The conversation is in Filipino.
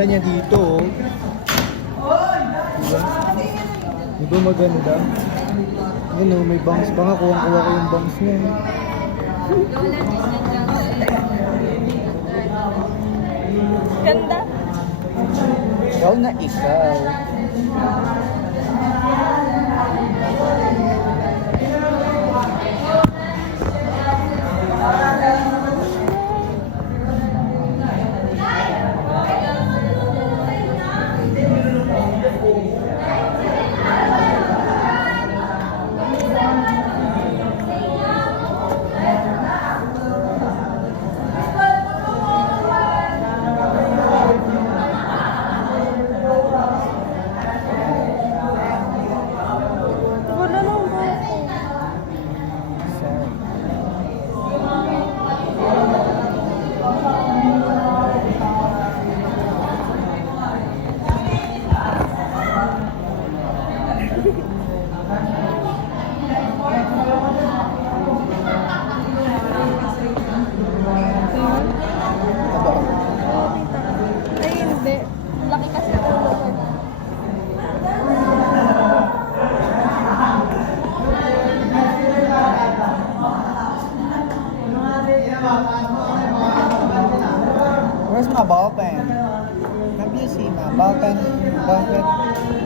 ganda niya dito, oh. Diba? Diba maganda? Yan, oh, may bangs pa nga. Kuwang-kuwa ko yung bangs niya. Ganda. Ikaw na ikaw. Wala lang ba? Ay, hindi. Laki kasi ulo ko. Where's my ball pen? Have you seen my ball pen? Ball pen?